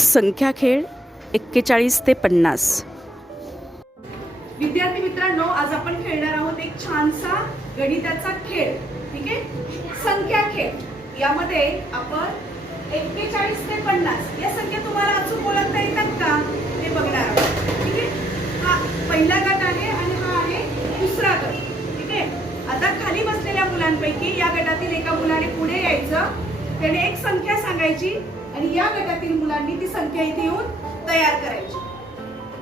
संख्या खेळ एक्केचाळीस ते पन्नास. विद्यार्थी मित्रांनो आज आपण खेळणार आहोत एक छानसा गणिताचा खेळ ठीक आहे? संख्या खेळ यामध्ये आपण एक्केचाळीस ते पन्नास या संख्या तुम्हाला अचूक ओळखता येतात का? हे बघणार आहोत ठीक आहे? हा पहिला गट आहे आणि हा आहे दुसरा गट ठीक आहे? आता खाली बसलेल्या मुलांपैकी या गटातील एका मुलाने पुढे यायचं त्याने एक संख्या सांगायची आणि या गटातील मुलांनी ती संख्या इथे येऊन तयार करायची.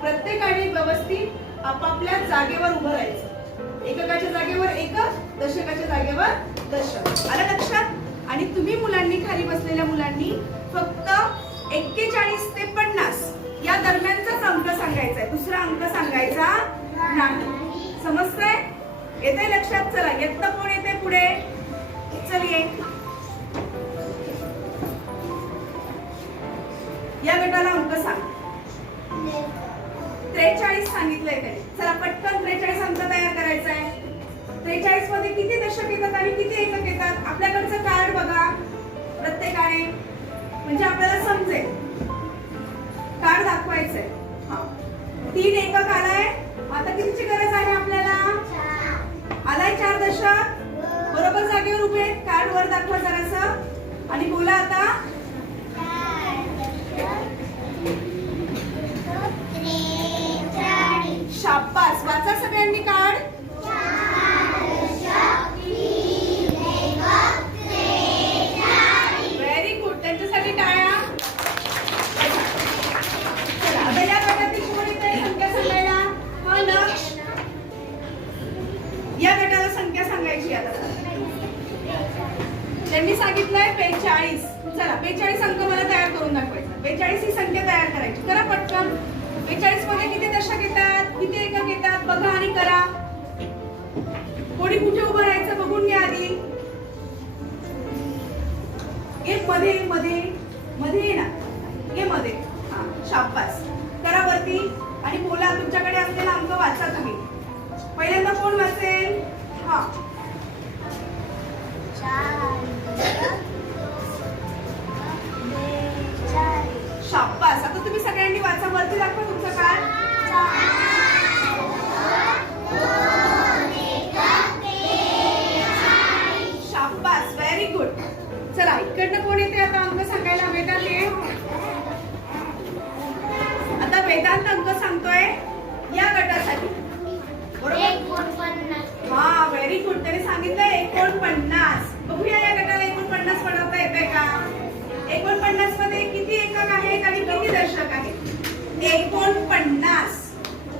प्रत्येकाने व्यवस्थित आपापल्या जागेवर उभं राहायचं. एककाच्या जागेवर एकक दशकाच्या जागेवर दशक. आलं लक्षात? आणि तुम्ही मुलांनी खाली बसलेल्या मुलांनी फक्त एक्केचाळीस ते पन्नास या दरम्यानचाच अंक सांगायचा आहे दुसरा अंक सांगायचा नाही. समजतंय? येते लक्षात? चला येत कोण येते पुढे? चल ये गटाला अंक सांग. त्रेचाळीस सांगितलंय त्याने. चला पटकन त्रेचाळीस अंक तयार करायचा आहे त्रेचाळीसमध्ये किती दशक येतात आणि किती एकक येतात? आपल्याकडचं कार्ड बघा प्रत्येकाने. म्हणजे आपल्याला समजेल. कार्ड दाखवायचंय. हा. तीन एकक आलाय. आता कितीची गरज आहे आपल्याला? आलाय चार दशक. बरोबर जागेवर उभे कार्ड वर दाखवा जरास. आणि बोला आता. संख्या सांगायची आता. त्यांनी सांगितलंय बेचाळीस. चला बेचाळीस अंक मला तयार करून दाखवायचं. बेचाळीस ही संख्या तयार करायची. करा पटकन. बेचाळीसमध्ये किती दशक येतात? किती एकक येतात? बघा आणि करा. कोणी कुठे उभं राहायचं बघून घ्या आधी. एक मध्ये मध्ये मध्ये ये ना. ये मध्ये. हा शाब्बास करा वरती. आणि बोला तुमच्याकडे असलेला अंक वाचा तुम्ही. पहिल्यांदा शाब्बास आता तुम्ही सगळ्यांनी वाचा. वरती दाखवा तुमचं काय? शाब्बास व्हेरी गुड चला इकडनं कोण येते आता? अंक सांगायला वेदांत ये आता वेदांत अंक सांगतोय या गटासाठी. बरोबर हा व्हेरी गुड त्याने सांगितलं एकोणपन्नास बघूया या गटाला एकोणपन्नास बनवता येते का एकोणपन्नासमध्ये किती एकक आहेत आणि किती दशक आहेत एकोणपन्नास.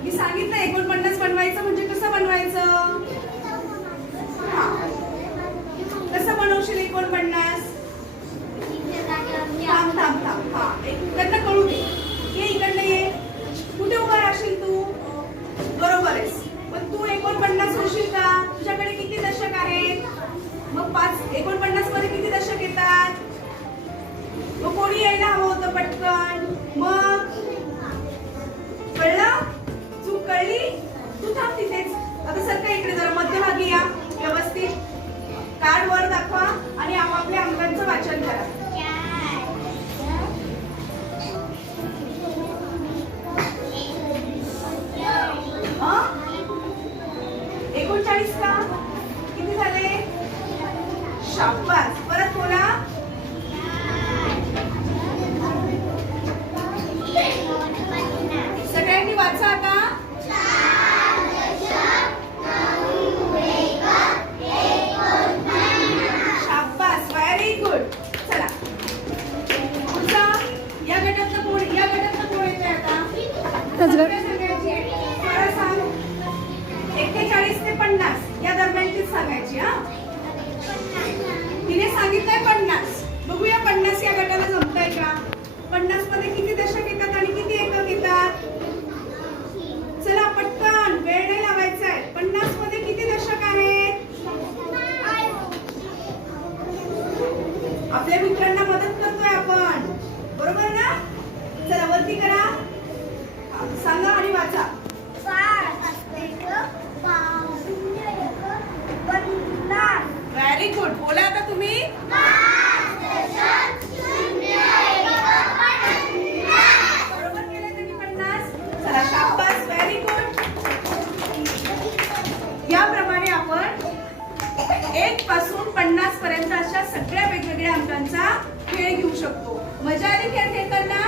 मी सांगितलं एकोणपन्नास बनवायचं म्हणजे कसं बनवायचं? कसं बनवशील एकोणपन्नास? तिथेच का इकडे जरा मध्यभागी या व्यवस्थित. कार्ड वर दाखवा आणि आपापल्या अंकांचं वाचन करा. एकोणचाळीस का? किती झाले? शाबास व्हेरी गुड बोला आता तुम्ही. याप्रमाणे आपण एक पासून पन्नास पर्यंत अशा सगळ्या वेगवेगळ्या अंकांचा खेळ घेऊ शकतो. मजा आली खेळ खेळताना?